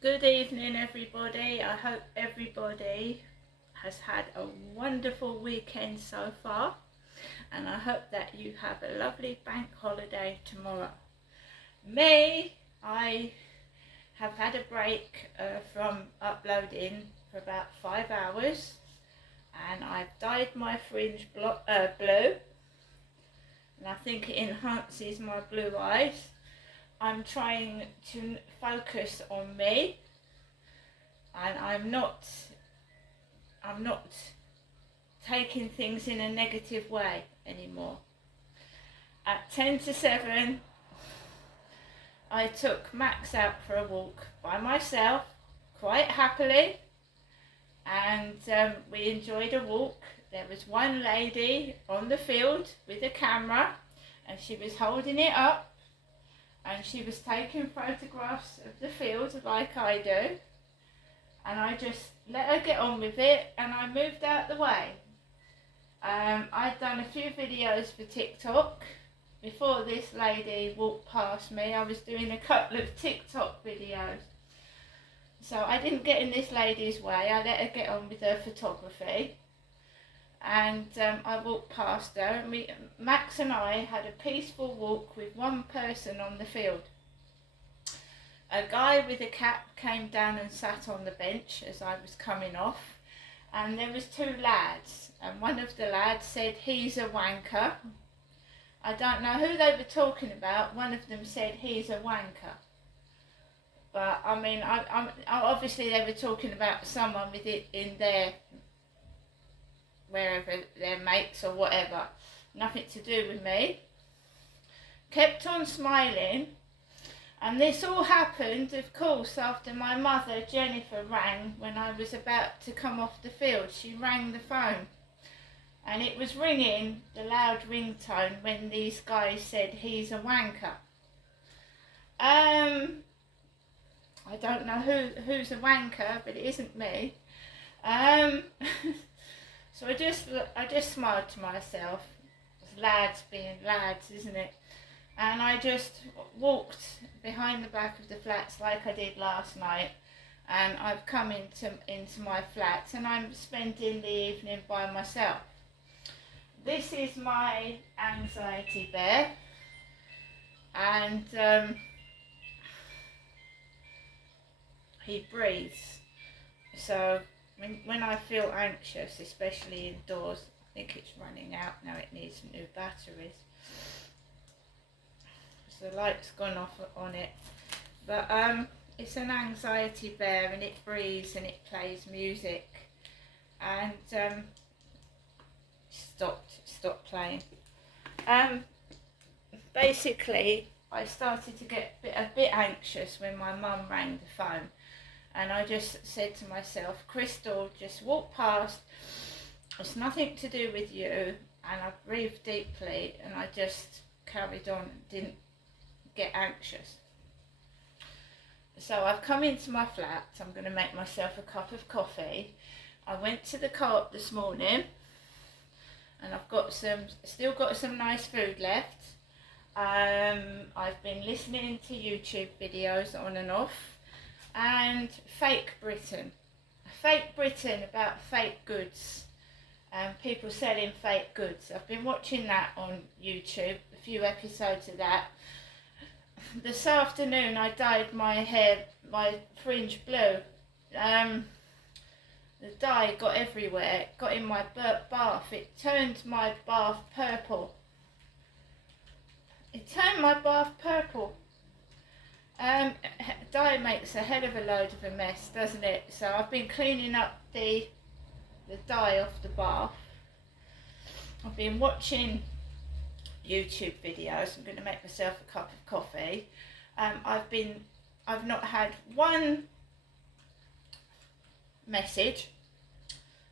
Good evening, everybody. I hope everybody has had a wonderful weekend so far, and I hope that you have a lovely bank holiday tomorrow. I have had a break from uploading for about 5 hours, and I've dyed my fringe blue, and I think it enhances my blue eyes. I'm trying to focus on me, and I'm not taking things in a negative way anymore. At 10 to 7, I took Max out for a walk by myself, quite happily, and we enjoyed a walk. There was one lady on the field with a camera, and she was holding it up, and she was taking photographs of the field like I do, and I just let her get on with it, and I moved out the way. I'd done a few videos for TikTok. Before this lady walked past me, I was doing a couple of TikTok videos. So I didn't get in this lady's way. I let her get on with her photography. And I walked past her, and Max and I had a peaceful walk with one person on the field. A guy with a cap came down and sat on the bench as I was coming off, and there was two lads, and one of the lads said, "He's a wanker." I don't know who they were talking about. One of them said, "He's a wanker." But I mean, obviously they were talking about someone with it in their, wherever, their mates or whatever. Nothing to do with me. Kept on smiling. And this all happened, of course, after my mother, Jennifer, rang when I was about to come off the field. She rang the phone, and it was ringing, the loud ringtone, when these guys said, "He's a wanker." I don't know who's a wanker, but it isn't me. So I just smiled to myself. It's lads being lads, isn't it? And I just walked behind the back of the flats like I did last night, and I've come into my flat, and I'm spending the evening by myself. This is my anxiety bear, and he breathes. So when I feel anxious, especially indoors, I think it's running out now, it needs new batteries. The light's gone off on it, but it's an anxiety bear, and it breathes and it plays music, and stopped playing. Basically I started to get a bit anxious when my mum rang the phone, and I just said to myself, "Crystal, just walk past, it's nothing to do with you." And I breathed deeply, and I just carried on, didn't get anxious. So I've come into my flat. I'm going to make myself a cup of coffee. I went to the Co-op this morning, and I've still got some nice food left. I've been listening to YouTube videos on and off, and Fake Britain about fake goods, and people selling fake goods. I've been watching that on YouTube, a few episodes of that. This afternoon I dyed my hair, my fringe blue. The dye got everywhere, it got in my bath, it turned my bath purple. Dye makes a hell of a load of a mess, doesn't it? So I've been cleaning up the dye off the bath. I've been watching YouTube videos. I'm going to make myself a cup of coffee. I've not had one message.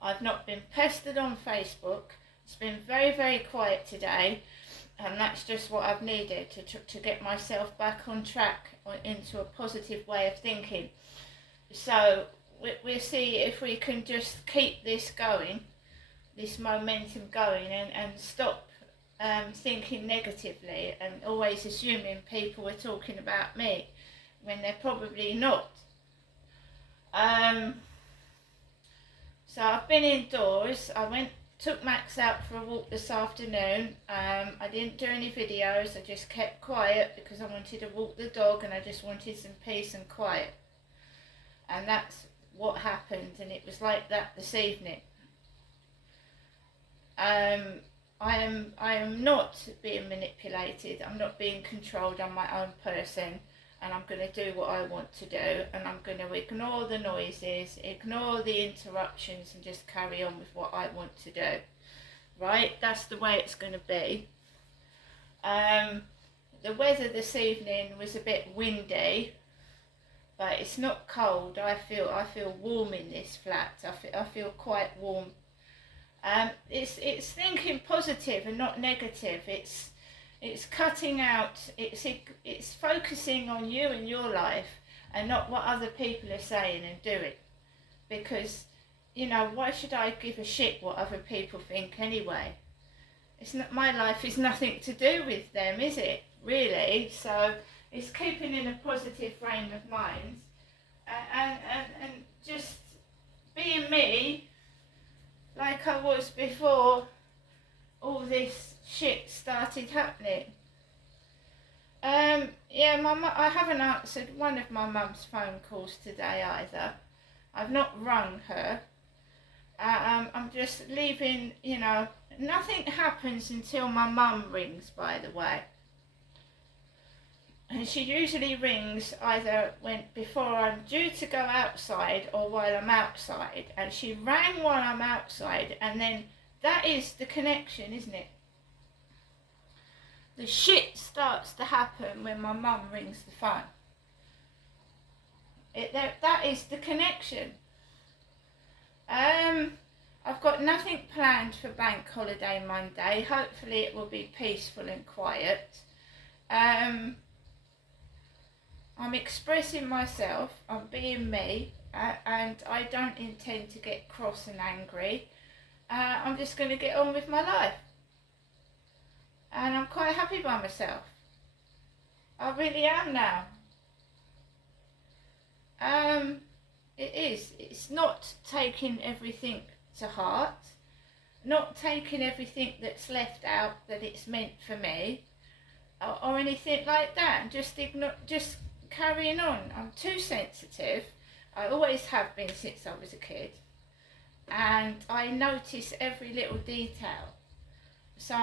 I've not been pestered on Facebook. It's been very, very quiet today, and that's just what I've needed to get myself back on track, into a positive way of thinking. So we'll see if we can just keep this going, this momentum going, and stop thinking negatively and always assuming people are talking about me when they're probably not. Um, so I've been indoors. Took Max out for a walk this afternoon. I didn't do any videos. I just kept quiet because I wanted to walk the dog and I just wanted some peace and quiet. And that's what happened, and it was like that this evening. I am not being manipulated. I'm not being controlled. I'm my own person, and I'm going to do what I want to do, and I'm going to ignore the noises, ignore the interruptions, and just carry on with what I want to do. Right? That's the way it's going to be. The weather this evening was a bit windy, but it's not cold. I feel warm in this flat. I feel quite warm. It's thinking positive and not negative. It's cutting out. It's focusing on you and your life, and not what other people are saying and doing. Because, why should I give a shit what other people think anyway? It's not, my life is nothing to do with them, is it? Really? So it's keeping in a positive frame of mind, and just being me, like I was before all this shit started happening. I haven't answered one of my mum's phone calls today either. I've not rung her. I'm just leaving, nothing happens until my mum rings, by the way. And she usually rings either before I'm due to go outside or while I'm outside. And she rang while I'm outside, and then that is the connection, isn't it? The shit starts to happen when my mum rings the phone. That is the connection. I've got nothing planned for Bank Holiday Monday. Hopefully it will be peaceful and quiet. I'm expressing myself, I'm being me, and I don't intend to get cross and angry. I'm just going to get on with my life. And I'm quite happy by myself. I really am now. It's not taking everything to heart, not taking everything that's left out that it's meant for me, or anything like that, and just carrying on. I'm too sensitive. I always have been since I was a kid, and I notice every little detail. So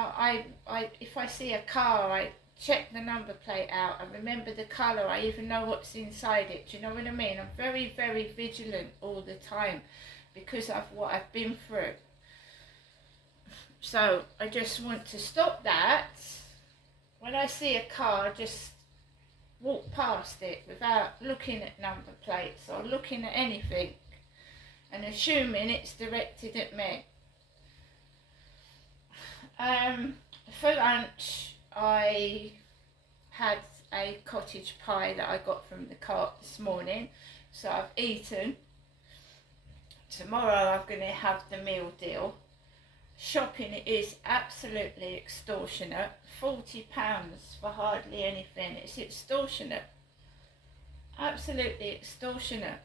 if I see a car, I check the number plate out. I remember the colour. I even know what's inside it. Do you know what I mean? I'm very, very vigilant all the time because of what I've been through. So I just want to stop that. When I see a car, just walk past it without looking at number plates or looking at anything and assuming it's directed at me. For lunch I had a cottage pie that I got from the cart this morning, so I've eaten. Tomorrow I'm going to have the meal deal. Shopping is absolutely extortionate. £40 for hardly anything. It's extortionate. Absolutely extortionate.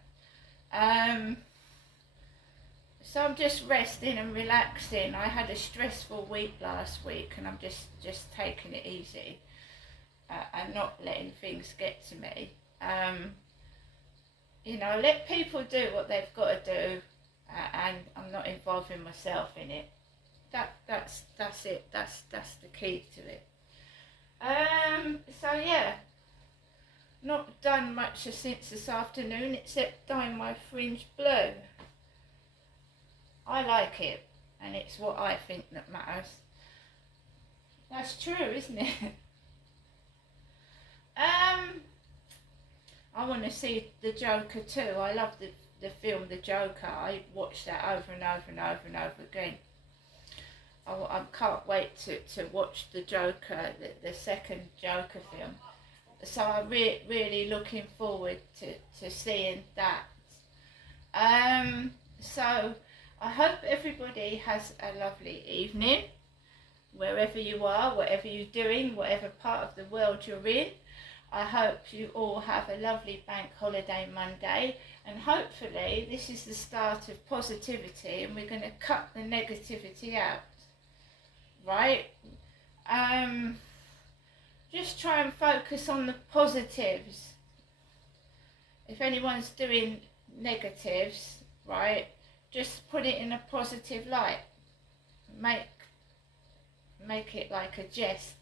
So I'm just resting and relaxing. I had a stressful week last week, and I'm just taking it easy and not letting things get to me. Let people do what they've got to do, and I'm not involving myself in it. That's it. That's the key to it. So yeah, not done much since this afternoon except dyeing my fringe blue. I like it, and it's what I think that matters. That's true, isn't it? I want to see The Joker too. I love the film The Joker. I watched that over and over and over and over again. I can't wait to watch The Joker, the second Joker film. So I'm really looking forward to seeing that. So I hope everybody has a lovely evening, wherever you are, whatever you're doing, whatever part of the world you're in. I hope you all have a lovely bank holiday Monday, and hopefully this is the start of positivity and we're going to cut the negativity out, right? Just try and focus on the positives. If anyone's doing negatives, right, just put it in a positive light. Make it like a jest,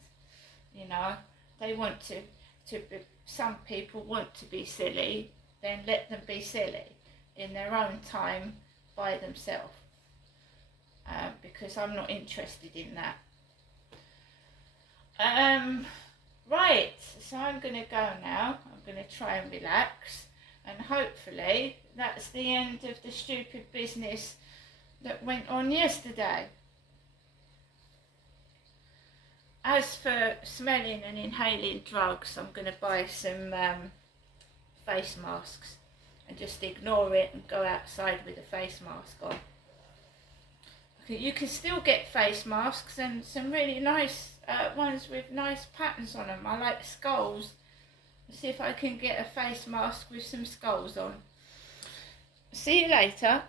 you know. They want to be, some people want to be silly, then let them be silly in their own time by themselves, because I'm not interested in that. Right, so I'm going to go now. I'm going to try and relax, and hopefully that's the end of the stupid business that went on yesterday. As for smelling and inhaling drugs, I'm going to buy some face masks and just ignore it and go outside with a face mask on. You can still get face masks, and some really nice ones with nice patterns on them. I like skulls. Let's see if I can get a face mask with some skulls on. See you later.